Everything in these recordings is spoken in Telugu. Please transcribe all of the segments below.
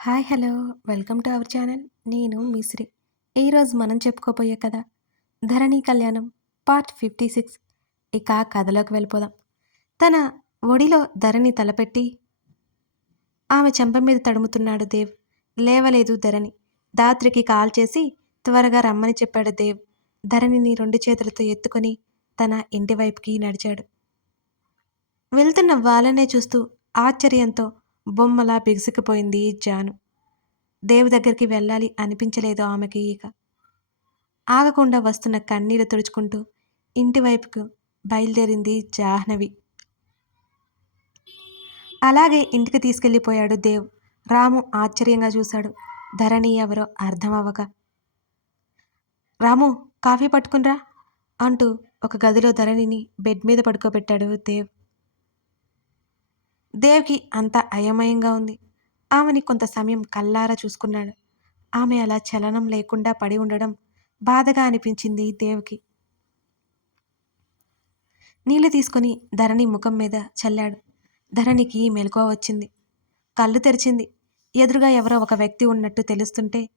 Hi hello. Welcome to our channel. నేను మిశ్రీ ఈరోజు మనం చెప్పుకోబోయే కథ ధరణి కళ్యాణం పార్ట్ ఫిఫ్టీ సిక్స్. ఇక కథలోకి వెళ్ళిపోదాం. తన ఒడిలో ధరణి తలపెట్టి ఆమె చెంప మీద తడుముతున్నాడు దేవ్. లేవలేదు ధరణి. దాత్రికి కాల్ చేసి త్వరగా రమ్మని చెప్పాడు దేవ్. ధరణిని రెండు చేతులతో ఎత్తుకొని తన ఇంటి వైపుకి నడిచాడు. వెళ్తున్న వాళ్ళనే చూస్తూ ఆశ్చర్యంతో బొమ్మలా బిగుసుకుపోయింది జాను. దేవు దగ్గరికి వెళ్ళాలి అనిపించలేదు ఆమెకి ఇక. ఆగకుండా వస్తున్న కన్నీరు తుడుచుకుంటూ ఇంటి వైపుకు బయలుదేరింది జాహ్నవి. అలాగే ఇంటికి తీసుకెళ్ళిపోయాడు దేవ్. రాము ఆశ్చర్యంగా చూశాడు. ధరణి ఎవరో అర్థమవ్వక రాము కాఫీ పట్టుకునిరా అంటూ ఒక గదిలో ధరణిని బెడ్ మీద పడుకోబెట్టాడు దేవ్. దేవ్కి అంత అయమయంగా ఉంది. ఆమెని కొంత సమయం కల్లారా చూసుకున్నాడు. ఆమె అలా చలనం లేకుండా పడి ఉండడం బాధగా అనిపించింది దేవ్కి. నీళ్ళు తీసుకొని ధరణి ముఖం మీద చల్లాడు. ధరణికి మెలకువ వచ్చింది. కళ్ళు తెరిచింది. ఎదురుగా ఎవరో ఒక వ్యక్తి ఉన్నట్టు తెలుస్తుంటే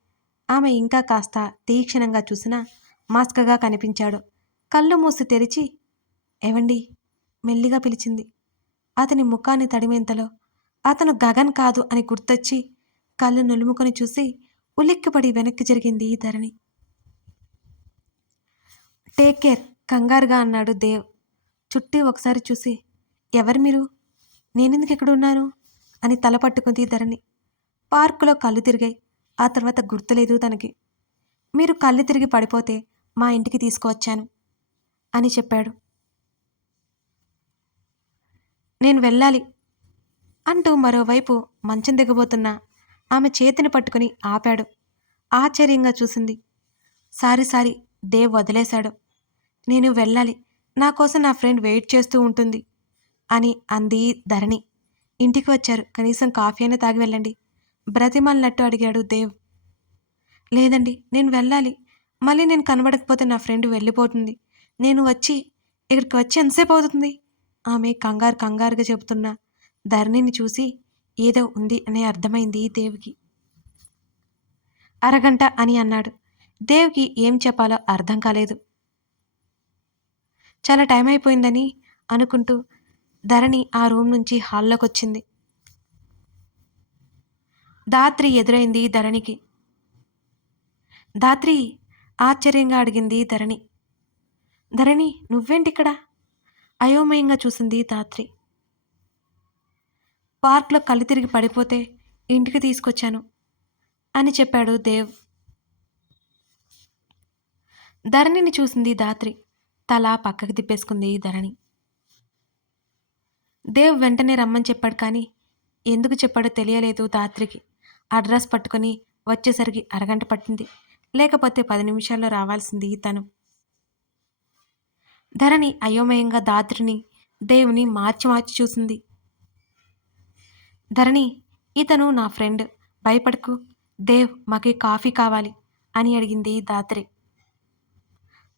ఆమె ఇంకా కాస్త తీక్షణంగా చూసినా మాస్కగా కనిపించాడు. కళ్ళు మూసి తెరిచి ఎవండి మెల్లిగా పిలిచింది. అతని ముఖాన్ని తడిమేంతలో అతను గగన్ కాదు అని గుర్తొచ్చి కళ్ళు నులుముకొని చూసి ఉలిక్కిపడి వెనక్కి జరిగింది ఈ ధరణి. టేక్ కేర్ కంగారుగా అన్నాడు దేవ్. చుట్టి ఒకసారి చూసి ఎవరు మీరు? నేనెందుకు ఇక్కడ ఉన్నాను? అని తల పట్టుకుంది ధరణి. పార్కులో కళ్ళు తిరిగాయి. ఆ తర్వాత గుర్తులేదు తనకి. మీరు కళ్ళు తిరిగి పడిపోతే మా ఇంటికి తీసుకువచ్చాను అని చెప్పాడు. నేను వెళ్ళాలి అంటూ మరోవైపు మంచం దిగబోతున్న ఆమె చేతిని పట్టుకుని ఆపాడు. ఆశ్చర్యంగా చూసింది. సారీ సారీ దేవ్ వదిలేశాడు. నేను వెళ్ళాలి. నా కోసం నా ఫ్రెండ్ వెయిట్ చేస్తూ ఉంటుంది అని అంది ధరణి. ఇంటికి వచ్చారు. కనీసం కాఫీ అయినా తాగి వెళ్ళండి. బ్రతిమాలినట్టు అడిగాడు దేవ్. లేదండి నేను వెళ్ళాలి. మళ్ళీ నేను కనబడకపోతే నా ఫ్రెండ్ వెళ్ళిపోతుంది. నేను వచ్చి ఇక్కడికి వచ్చి ఎంతసేపు అవుతుంది? ఆమె కంగారు కంగారుగా చెబుతున్న ధరణిని చూసి ఏదో ఉంది అనే అర్థమైంది దేవికి అరగంట అని అన్నాడు. దేవ్కి ఏం చెప్పాలో అర్థం కాలేదు. చాలా టైం అయిపోయిందని అనుకుంటూ ధరణి ఆ రూమ్ నుంచి హాల్లోకి వచ్చింది. దాత్రి ఎదురైంది ధరణికి. దాత్రి ఆశ్చర్యంగా అడిగింది ధరణి. ధరణి నువ్వేంటిక్కడ? అయోమయంగా చూసింది ధాత్రి. పార్క్లో కళ్ళు తిరిగి పడిపోతే ఇంటికి తీసుకొచ్చాను అని చెప్పాడు దేవ్. ధరణిని చూసింది దాత్రి తల పక్కకి తిప్పేసుకుంది ధరణి. దేవ్ వెంటనే రమ్మని చెప్పాడు కానీ ఎందుకు చెప్పాడో తెలియలేదు ధాత్రికి. అడ్రస్ పట్టుకొని వచ్చేసరికి అరగంట పట్టింది. లేకపోతే పది నిమిషాల్లో రావాల్సింది తను. ధరణి అయోమయంగా దాత్రిని దేవుని మార్చి మార్చి చూసింది. ధరణి ఇతను నా ఫ్రెండ్ భయపడకు. దేవ్ మాకి కాఫీ కావాలి అని అడిగింది దాత్రి.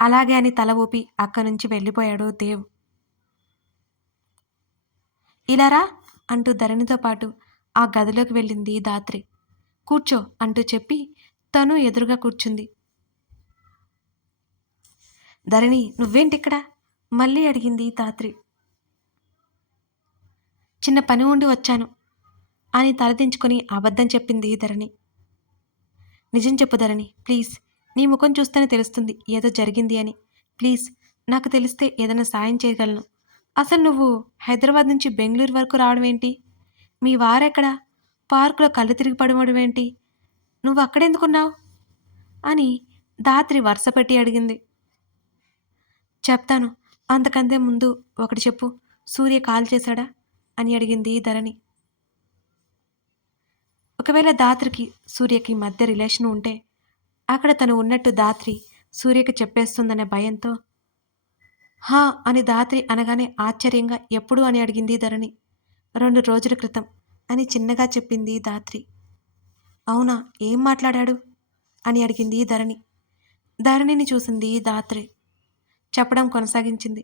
అలాగే అని తల ఊపి అక్కడి నుంచి వెళ్ళిపోయాడు దేవ్. ఇలారా అంటూ ధరణితో పాటు ఆ గదిలోకి వెళ్ళింది దాత్రి. కూర్చో అంటూ చెప్పి తను ఎదురుగా కూర్చుంది. ధరణి నువ్వేంటిక్కడ? మళ్ళీ అడిగింది దాత్రి చిన్న పని ఉండి వచ్చాను అని తలదించుకుని అబద్ధం చెప్పింది ధరణి. నిజం చెప్పు ధరణి ప్లీజ్. నీ ముఖం చూస్తేనే తెలుస్తుంది ఏదో జరిగింది అని. ప్లీజ్ నాకు తెలిస్తే ఏదైనా సాయం చేయగలను. అసలు నువ్వు హైదరాబాద్ నుంచి బెంగళూరు వరకు రావడం ఏంటి? మీ వారెక్కడ? పార్కులో కళ్ళు తిరిగి పడవడం ఏంటి? నువ్వు అక్కడెందుకున్నావు? అని దాత్రి వరుస పెట్టి అడిగింది. చెప్తాను. అంతకంటే ముందు ఒకటి చెప్పు. సూర్య కాల్ చేశాడా? అని అడిగింది ధరణి. ఒకవేళ దాత్రికి సూర్యకి మధ్య రిలేషన్ ఉంటే అక్కడ తను ఉన్నట్టు దాత్రి సూర్యకి చెప్పేస్తుందనే భయంతో హా అని దాత్రి అనగానే ఆశ్చర్యంగా ఎప్పుడు అని అడిగింది ధరణి. రెండు రోజుల క్రితం అని చిన్నగా చెప్పింది దాత్రి. అవునా ఏం మాట్లాడాడు? అని అడిగింది ధరణి. ధరణిని చూసింది దాత్రి. చెప్పడం కొనసాగించింది.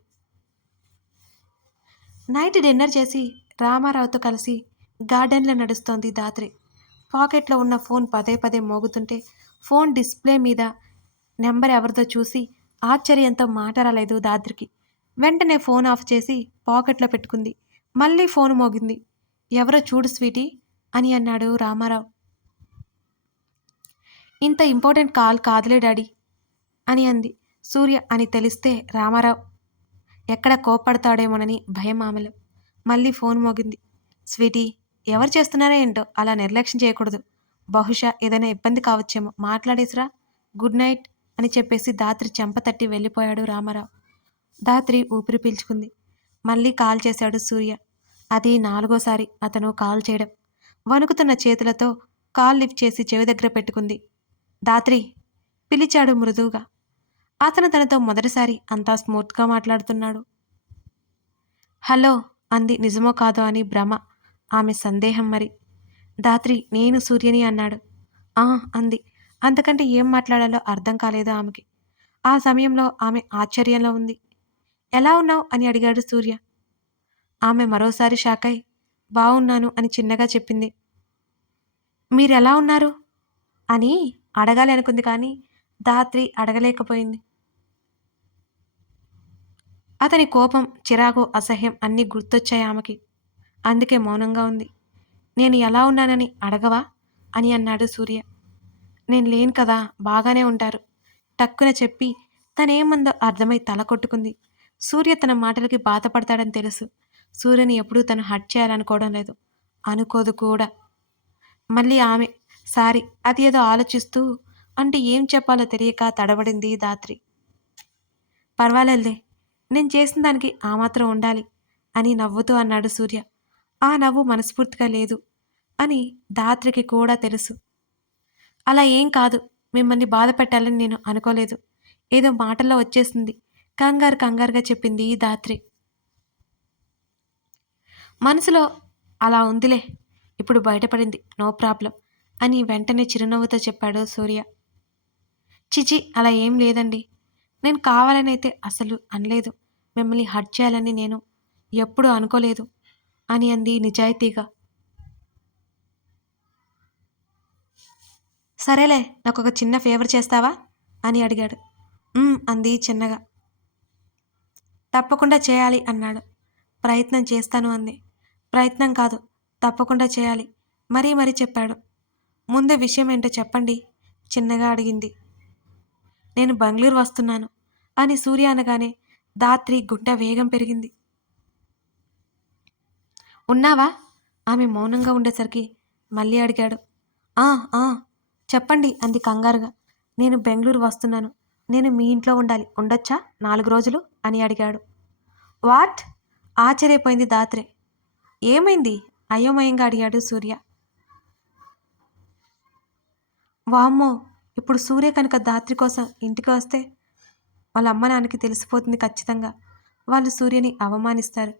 నైట్ డిన్నర్ చేసి రామారావుతో కలిసి గార్డెన్లో నడుస్తోంది దాత్రి పాకెట్లో ఉన్న ఫోన్ పదే పదే మోగుతుంటే ఫోన్ డిస్ప్లే మీద నెంబర్ ఎవరిదో చూసి ఆశ్చర్యంతో మాట రాలేదు దాద్రికి వెంటనే ఫోన్ ఆఫ్ చేసి పాకెట్లో పెట్టుకుంది. మళ్ళీ ఫోన్ మోగింది. ఎవరో చూడు స్వీటీ అని అన్నాడు రామారావు. ఇంత ఇంపార్టెంట్ కాల్ కాదులే డాడీ అని అంది. సూర్య అని తెలిస్తే రామారావు ఎక్కడ కోపడతాడేమోనని భయం ఆమెలో. మళ్ళీ ఫోన్ మోగింది. స్వీటీ ఎవరు చేస్తున్నారో ఏంటో అలా నిర్లక్ష్యం చేయకూడదు. బహుశా ఏదైనా ఇబ్బంది కావచ్చేమో. మాట్లాడేసిరా? గుడ్ నైట్ అని చెప్పేసి దాత్రి చెంప తట్టి వెళ్ళిపోయాడు రామారావు. దాత్రి ఊపిరి పీల్చుకుంది. మళ్ళీ కాల్ చేశాడు సూర్య. అది నాలుగోసారి అతను కాల్ చేయడం. వణుకుతున్న చేతులతో కాల్ లిఫ్ట్ చేసి చెవి దగ్గర పెట్టుకుంది. దాత్రి పిలిచాడు మృదువుగా. అతను తనతో మొదటిసారి అంతా స్మూత్గా మాట్లాడుతున్నాడు. హలో అంది. నిజమో కాదో అని భ్రమ ఆమె సందేహం మరి. దాత్రి నేను సూర్యని అన్నాడు. ఆ అంది. అంతకంటే ఏం మాట్లాడాలో అర్థం కాలేదు ఆమెకి. ఆ సమయంలో ఆమె ఆశ్చర్యంలో ఉంది. ఎలా ఉన్నావు అని అడిగాడు సూర్య. ఆమె మరోసారి షాక్ అయి బాగున్నాను అని చిన్నగా చెప్పింది. మీరెలా ఉన్నారు? అని అడగాలి అనుకుంది కానీ దాత్రి అడగలేకపోయింది. అతని కోపం చిరాకు అసహ్యం అన్నీ గుర్తొచ్చాయి ఆమెకి. అందుకే మౌనంగా ఉంది. నేను ఎలా ఉన్నానని అడగవా? అని అన్నాడు సూర్య. నేను లేను కదా బాగానే ఉంటారు. టక్కున చెప్పి తనేమందో అర్థమై తల కొట్టుకుంది. సూర్య తన మాటలకి బాధపడతాడని తెలుసు. సూర్యని ఎప్పుడూ తను హట్ చేయాలనుకోవడం లేదు. అనుకోదు కూడా. మళ్ళీ ఆమె సారీ అది ఏదో ఆలోచిస్తూ అంటే ఏం చెప్పాలో తెలియక తడబడింది దాత్రి పర్వాలేదులే నేను చేసిన దానికి ఆ మాత్రం ఉండాలి అని నవ్వుతూ అన్నాడు సూర్య. ఆ నవ్వు మనస్ఫూర్తిగా లేదు అని దాత్రికి కూడా తెలుసు. అలా ఏం కాదు మిమ్మల్ని బాధ పెట్టాలని నేను అనుకోలేదు. ఏదో మాటల్లో వచ్చేసింది కంగారు కంగారుగా చెప్పింది ఈ దాత్రి మనసులో అలా ఉందిలే ఇప్పుడు బయటపడింది నో ప్రాబ్లం అని వెంటనే చిరునవ్వుతో చెప్పాడు సూర్య. చిచి అలా ఏం లేదండి. నేను కావాలని అయితే అసలు అనలేదు. మిమ్మల్ని హర్ట్ చేయాలని నేను ఎప్పుడూ అనుకోలేదు అని అంది నిజాయితీగా. సరేలే నాకు ఒక చిన్న ఫేవర్ చేస్తావా? అని అడిగాడు. అంది చిన్నగా. తప్పకుండా చేయాలి అన్నాడు. ప్రయత్నం చేస్తాను అంది. ప్రయత్నం కాదు తప్పకుండా చేయాలి. మరీ మరీ చెప్పాడు. ముందు విషయం ఏంటో చెప్పండి చిన్నగా అడిగింది. నేను బెంగళూరు వస్తున్నాను. అని సూర్య అనగానే దాత్రి గుండె వేగం పెరిగింది. ఉన్నావా? ఆమె మౌనంగా ఉండేసరికి మళ్ళీ అడిగాడు. ఆ ఆ చెప్పండి అంది కంగారుగా. నేను బెంగళూరు వస్తున్నాను. నేను మీ ఇంట్లో ఉండాలి. ఉండొచ్చా? నాలుగు రోజులు? అని అడిగాడు. వాట్? ఆశ్చర్యపోయింది దాత్రే. ఏమైంది? అయోమయంగా అడిగాడు సూర్య. వామ్మో ఇప్పుడు సూర్య కనుక దాత్రి కోసం ఇంటికి వస్తే వాళ్ళ అమ్మ నాన్నకి తెలిసిపోతుంది ఖచ్చితంగా. వాళ్ళు సూర్యని అవమానిస్తారు.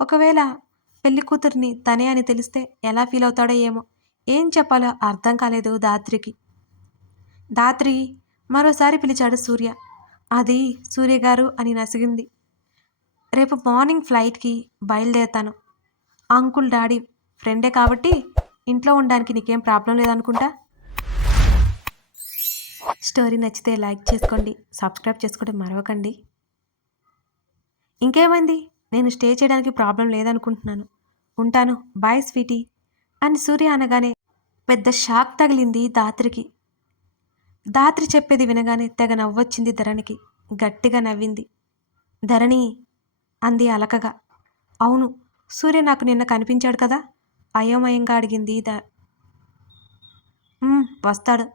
ఒకవేళ పెళ్ళి కూతుర్ని తనే అని తెలిస్తే ఎలా ఫీల్ అవుతాడో ఏమో. ఏం చెప్పాలో అర్థం కాలేదు దాత్రికి. దాత్రి మరోసారి పిలిచాడు సూర్య. అది సూర్య గారు అని నసిగింది. రేపు మార్నింగ్ ఫ్లైట్కి బయలుదేరతాను. అంకుల్ డాడీ ఫ్రెండే కాబట్టి ఇంట్లో ఉండడానికి నీకేం ప్రాబ్లం లేదనుకుంటా? స్టోరీ నచ్చితే లైక్ చేసుకోండి సబ్స్క్రైబ్ చేసుకోవడం మరవకండి. ఇంకేమైంది? నేను స్టే చేయడానికి ప్రాబ్లం లేదనుకుంటున్నాను. ఉంటాను. Bye sweetie. అని సూర్య అనగానే పెద్ద షాక్ తగిలింది దాత్రికి దాత్రి చెప్పేది వినగానే తెగ నవ్వొచ్చింది ధరణికి. గట్టిగా నవ్వింది. ధరణి! అంది అలకగా. అవును సూర్య నాకు నిన్న కనిపించాడు కదా? అయోమయంగా అడిగింది ద వస్తాడు.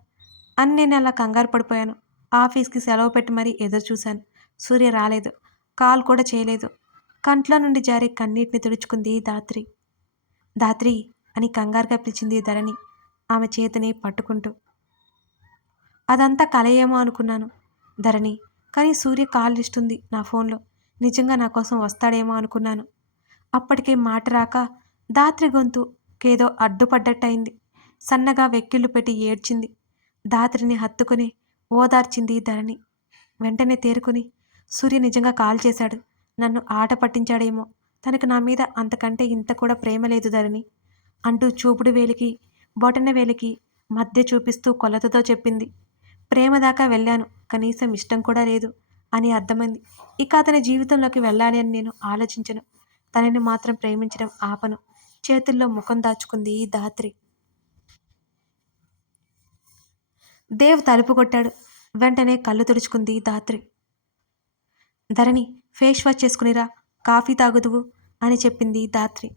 అని నేను అలా కంగారు పడిపోయాను. ఆఫీస్కి సెలవు పెట్టి మరీ ఎదురు చూశాను. సూర్య రాలేదు. కాల్ కూడా చేయలేదు. కంట్లో నుండి జారి కన్నీటిని తుడుచుకుంది దాత్రి దాత్రి అని కంగారుగా పిలిచింది ధరణి ఆమె చేతిని పట్టుకుంటూ. అదంతా కలయేమో అనుకున్నాను ధరణి కానీ సూర్య కాల్ ఇస్తుంది నా ఫోన్లో. నిజంగా నా కోసం వస్తాడేమో అనుకున్నాను. అప్పటికే మాట రాక దాత్రి గొంతుకేదో అడ్డుపడ్డట్టయింది. సన్నగా వెక్కిళ్ళు పెట్టి ఏడ్చింది. దాత్రిని హత్తుకుని ఓదార్చింది ధరణి. వెంటనే తేరుకుని సూర్య నిజంగా కాల్ చేశాడు. నన్ను ఆట పట్టించాడేమో. తనకు నా మీద అంతకంటే ఇంత కూడా ప్రేమ లేదు ధరణి. అంటూ చూపుడు వేలికి బొటన వేలికి మధ్య చూపిస్తూ కొలతతో చెప్పింది. ప్రేమ దాకా వెళ్ళాను. కనీసం ఇష్టం కూడా లేదు అని అర్థమైంది. ఇక అతని జీవితంలోకి వెళ్ళాలి అని నేను ఆలోచించను. తనని మాత్రం ప్రేమించడం ఆపను. చేతుల్లో ముఖం దాచుకుంది ఈ ధాత్రి దేవ్ తలుపు కొట్టాడు. వెంటనే కళ్ళు తుడుచుకుంది ధాత్రి. ధరణి ఫేస్ వాష్ చేసుకునిరా కాఫీ తాగుదువు అని చెప్పింది ధాత్రి.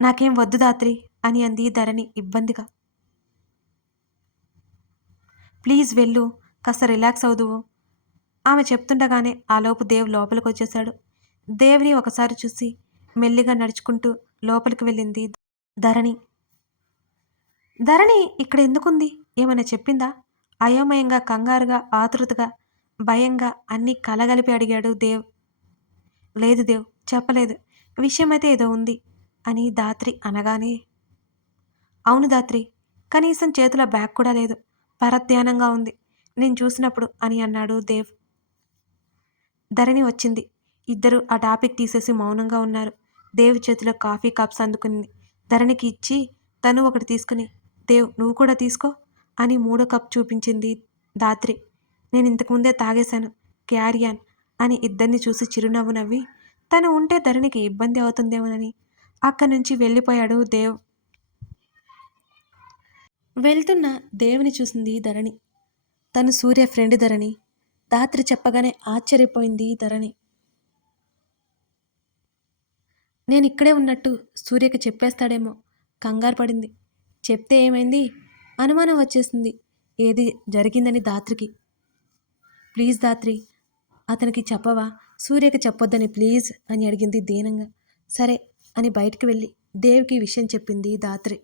నాకేం వద్దు దాత్రి అని అంది ధరణి ఇబ్బందిగా. ప్లీజ్ వెళ్ళు కాస్త రిలాక్స్ అవుదువు. ఆమె చెప్తుండగానే ఆలోపు దేవ్ లోపలికి వచ్చేశాడు దేవ్ని ఒకసారి చూసి మెల్లిగా నడుచుకుంటూ లోపలికి వెళ్ళింది ధరణి. ధరణి ఇక్కడ ఎందుకుంది? ఏమైనా చెప్పిందా? అయోమయంగా కంగారుగా ఆతృతగా భయంగా అన్నీ కలగలిపి అడిగాడు దేవ్. లేదు దేవ్ చెప్పలేదు. విషయమైతే ఏదో ఉంది అని దాత్రి అనగానే అవును దాత్రి కనీసం చేతిలో బ్యాగ్ కూడా లేదు. పరధ్యానంగా ఉంది. నేను చూసినప్పుడు అని అన్నాడు దేవ్. ధరణి వచ్చింది. ఇద్దరు ఆ టాపిక్ తీసేసి మౌనంగా ఉన్నారు. దేవ్ చేతిలో కాఫీ కప్స్ అందుకుంది ధరణికి ఇచ్చి తను ఒకటి తీసుకుని దేవ్ నువ్వు కూడా తీసుకో అని మూడో కప్ చూపించింది దాత్రి నేను ఇంతకుముందే తాగేశాను క్యారియాన్ అని ఇద్దరిని చూసి చిరునవ్వు నవ్వి తను ఉంటే ధరణికి ఇబ్బంది అవుతుందేమోనని అక్కడి నుంచి వెళ్ళిపోయాడు దేవ్. వెళ్తున్న దేవుని చూసింది ధరణి. తను సూర్య ఫ్రెండ్ ధరణి. రాత్రి చెప్పగానే ఆశ్చర్యపోయింది ధరణి. నేను ఇక్కడే ఉన్నట్టు సూర్యకి చెప్పేస్తాడేమో కంగారు పడింది. చెప్తే ఏమైంది? అనుమానం వచ్చేసింది. ఏది జరిగిందని దాత్రికి. ప్లీజ్ దాత్రి అతనికి చెప్పవా? సూర్యకి చెప్పొద్దని ప్లీజ్ అని అడిగింది దీనంగా. సరే అని బయటికి వెళ్ళి దేవికి విషయం చెప్పింది దాత్రి.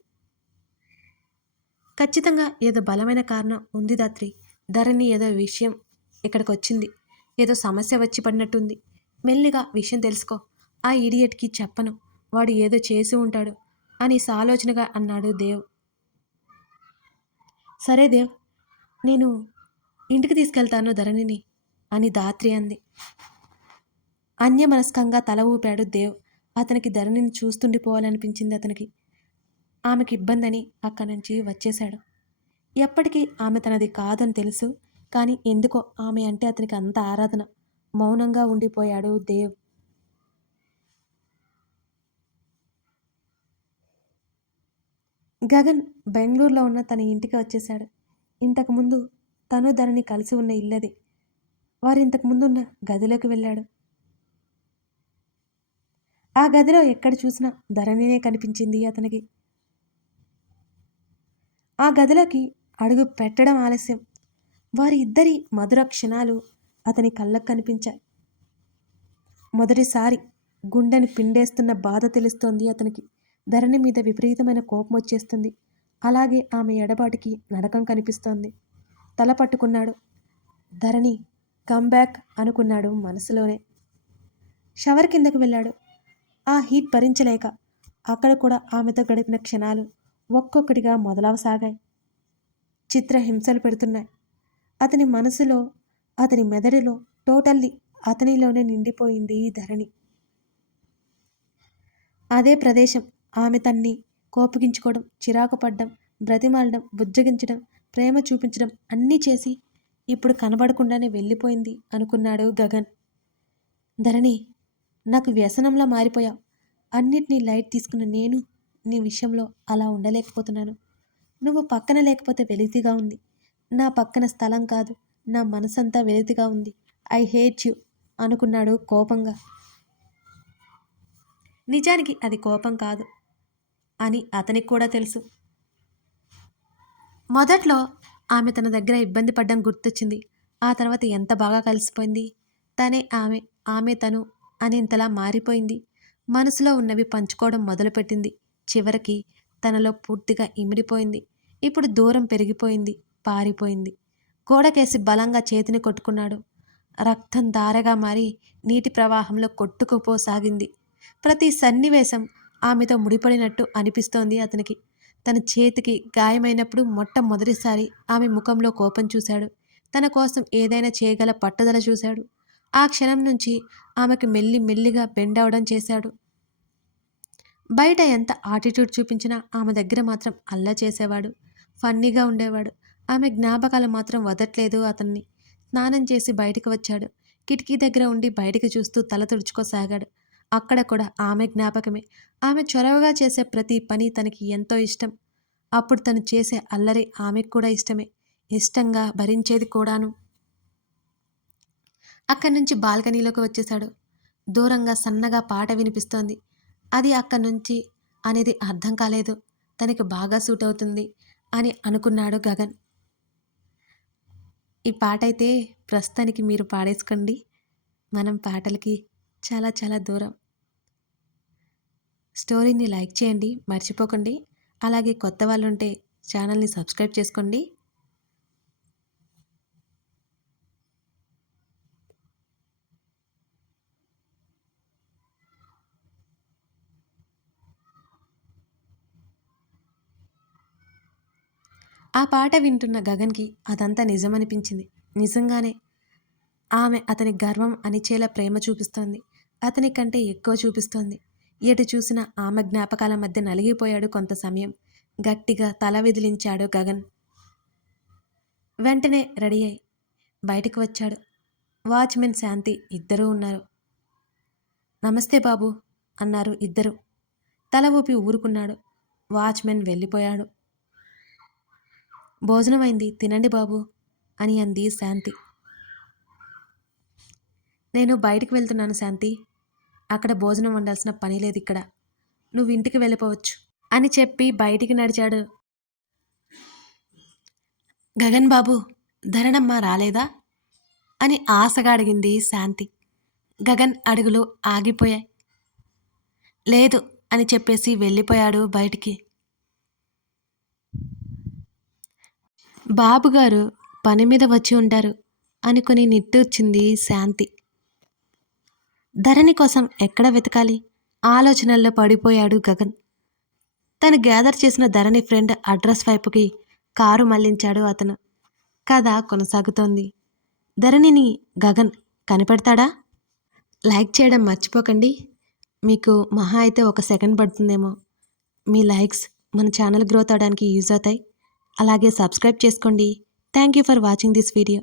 ఖచ్చితంగా ఏదో బలమైన కారణం ఉంది దాత్రి. ధరణి ఏదో విషయం ఇక్కడికి వచ్చింది ఏదో సమస్య వచ్చి పడినట్టుంది. మెల్లిగా విషయం తెలుసుకో. ఆ ఇడియట్కి చెప్పను. వాడు ఏదో చేసి ఉంటాడు అని సాలోచనగా అన్నాడు దేవ్. సరే దేవ్ నేను ఇంటికి తీసుకెళ్తాను ధరణిని అని దాత్రి అంది. అన్యమనస్కంగా తల ఊపాడు దేవ్. అతనికి ధరణిని చూస్తుండిపోవాలనిపించింది అతనికి. ఆమెకి ఇబ్బందని అక్కడి నుంచి వచ్చేశాడు. ఎప్పటికీ ఆమె తనది కాదని తెలుసు కానీ ఎందుకో ఆమె అంటే అతనికి అంత ఆరాధన. మౌనంగా ఉండిపోయాడు దేవ్. గగన్ బెంగళూరులో ఉన్న తన ఇంటికి వచ్చేశాడు. ఇంతకుముందు తను ధరణి కలిసి ఉన్న ఇల్లది. వారు ఇంతకు ముందున్న గదిలోకి వెళ్ళాడు. ఆ గదిలో ఎక్కడ చూసినా ధరణినే కనిపించింది అతనికి. ఆ గదిలోకి అడుగు పెట్టడం ఆలస్యం. వారి ఇద్దరి మధుర క్షణాలు అతని కళ్ళకు కనిపించాయి. మొదటిసారి గుండెని పిండేస్తున్న బాధ తెలుస్తోంది అతనికి. ధరణి మీద విపరీతమైన కోపం వచ్చేస్తుంది. అలాగే ఆమె ఎడబాటికి నరకం కనిపిస్తోంది. తల పట్టుకున్నాడు. ధరణి కమ్ బ్యాక్ అనుకున్నాడు మనసులోనే. షవర్ కిందకు వెళ్ళాడు. ఆ హీట్ భరించలేక అక్కడ కూడా ఆమెతో గడిపిన క్షణాలు ఒక్కొక్కటిగా మొదలవసాగాయి. చిత్ర హింసలు పెడుతున్నాయి. అతని మనసులో అతని మెదడులో టోటల్లీ అతనిలోనే నిండిపోయింది ఈ ధరణి. అదే ప్రదేశం. ఆమె తన్ని కోపగించుకోవడం చిరాకు పడ్డం బ్రతిమాలడం బుజ్జగించడం ప్రేమ చూపించడం అన్నీ చేసి ఇప్పుడు కనబడకుండానే వెళ్ళిపోయింది అనుకున్నాడు గగన్. ధరణి నాకు వ్యసనంలా మారిపోయావు అన్నిటినీ లైట్ తీసుకున్న నేను నీ విషయంలో అలా ఉండలేకపోతున్నాను. నువ్వు పక్కన లేకపోతే వెలితిగా ఉంది. నా పక్కన స్థలం కాదు. నా మనసంతా వెలితిగా ఉంది. ఐ హేట్ యు అనుకున్నాడు కోపంగా. నిజానికి అది కోపం కాదు. అని అతనికి కూడా తెలుసు. మొదట్లో ఆమె తన దగ్గర ఇబ్బంది పడ్డం గుర్తొచ్చింది. ఆ తర్వాత ఎంత బాగా కలిసిపోయింది? తనే ఆమె ఆమె తను అని ఇంతలా మారిపోయింది. మనసులో ఉన్నవి పంచుకోవడం మొదలుపెట్టింది. చివరికి తనలో పూర్తిగా ఇమిడిపోయింది. ఇప్పుడు దూరం పెరిగిపోయింది పారిపోయింది. గోడకేసి బలంగా చేతిని కొట్టుకున్నాడు. రక్తం దారగా మారి నీటి ప్రవాహంలో కొట్టుకుపోసాగింది. ప్రతి సన్నివేశం ఆమెతో ముడిపడినట్టు అనిపిస్తోంది అతనికి. తన చేతికి గాయమైనప్పుడు మొట్టమొదటిసారి ఆమె ముఖంలో కోపం చూశాడు. తన కోసం ఏదైనా చేయగల పట్టుదల చూశాడు. ఆ క్షణం నుంచి ఆమెకు మెల్లి మెల్లిగా బెండవడం చేశాడు. బయట ఎంత ఆటిట్యూడ్ చూపించినా ఆమె దగ్గర మాత్రం అల్లా చేసేవాడు. ఫన్నీగా ఉండేవాడు. ఆమె జ్ఞాపకాలు మాత్రం వదట్లేదు అతన్ని. స్నానం చేసి బయటకు వచ్చాడు. కిటికీ దగ్గర ఉండి బయటికి చూస్తూ తల తుడుచుకోసాగాడు. అక్కడ కూడా ఆమె జ్ఞాపకమే. ఆమె చొరవగా చేసే ప్రతి పని తనకి ఎంతో ఇష్టం. అప్పుడు తను చేసే అల్లరి ఆమెకు కూడా ఇష్టమే. ఇష్టంగా భరించేది కూడాను. అక్కడి నుంచి బాల్కనీలోకి వచ్చేశాడు. దూరంగా సన్నగా పాట వినిపిస్తోంది. అది అక్కడి నుంచి అనేది అర్థం కాలేదు. తనకి బాగా సూట్ అవుతుంది అని అనుకున్నాడు గగన్. ఈ పాట అయితే ప్రస్తుతానికి మీరు పాడేసుకోండి. మనం పాటలకి చాలా చాలా దూరం. స్టోరీని లైక్ చేయండి మర్చిపోకండి. అలాగే కొత్త వాళ్ళు ఉంటే ఛానల్ని సబ్స్క్రైబ్ చేసుకోండి. ఆ పాట వింటున్న గగన్కి అదంతా నిజమనిపించింది. నిజంగానే ఆమె అతని గర్వం అనిచేలా ప్రేమ చూపిస్తోంది. అతని కంటే ఎక్కువ చూపిస్తోంది. ఎటు చూసిన ఆమె జ్ఞాపకాల మధ్య నలిగిపోయాడు కొంత సమయం. గట్టిగా తల విదిలించాడు గగన్. వెంటనే రెడీ అయి బయటకు వచ్చాడు. వాచ్మెన్ శాంతి ఇద్దరూ ఉన్నారు. నమస్తే బాబు అన్నారు ఇద్దరు. తల ఊపి ఊరుకున్నాడు. వాచ్మెన్ వెళ్ళిపోయాడు. భోజనమైంది తినండి బాబు అని అంది శాంతి. నేను బయటికి వెళ్తున్నాను శాంతి. అక్కడ భోజనం వండాల్సిన పని లేదు ఇక్కడ. నువ్వు ఇంటికి వెళ్ళిపోవచ్చు. అని చెప్పి బయటికి నడిచాడు. గగన్ బాబు ధరణమ్మ రాలేదా? అని ఆశగా అడిగింది శాంతి. గగన్ అడుగులు ఆగిపోయాయి. లేదు అని చెప్పేసి వెళ్ళిపోయాడు బయటికి. బాబుగారు పని మీద వచ్చి ఉంటారు అనుకుని నిట్టూర్చింది శాంతి. ధరణి కోసం ఎక్కడ వెతకాలి? ఆలోచనల్లో పడిపోయాడు గగన్. తను గ్యాదర్ చేసిన ధరణి ఫ్రెండ్ అడ్రస్ వైపుకి కారు మళ్ళించాడు అతను. కథ కొనసాగుతోంది. ధరణిని గగన్ కనిపెడతాడా? లైక్ చేయడం మర్చిపోకండి. మీకు మహా అయితే ఒక సెకండ్ పడుతుందేమో. మీ లైక్స్ మన ఛానల్ గ్రోత్ అవడానికి యూజ్ అవుతాయి. అలాగే సబ్స్క్రైబ్ చేసుకోండి. Thank you for watching this video.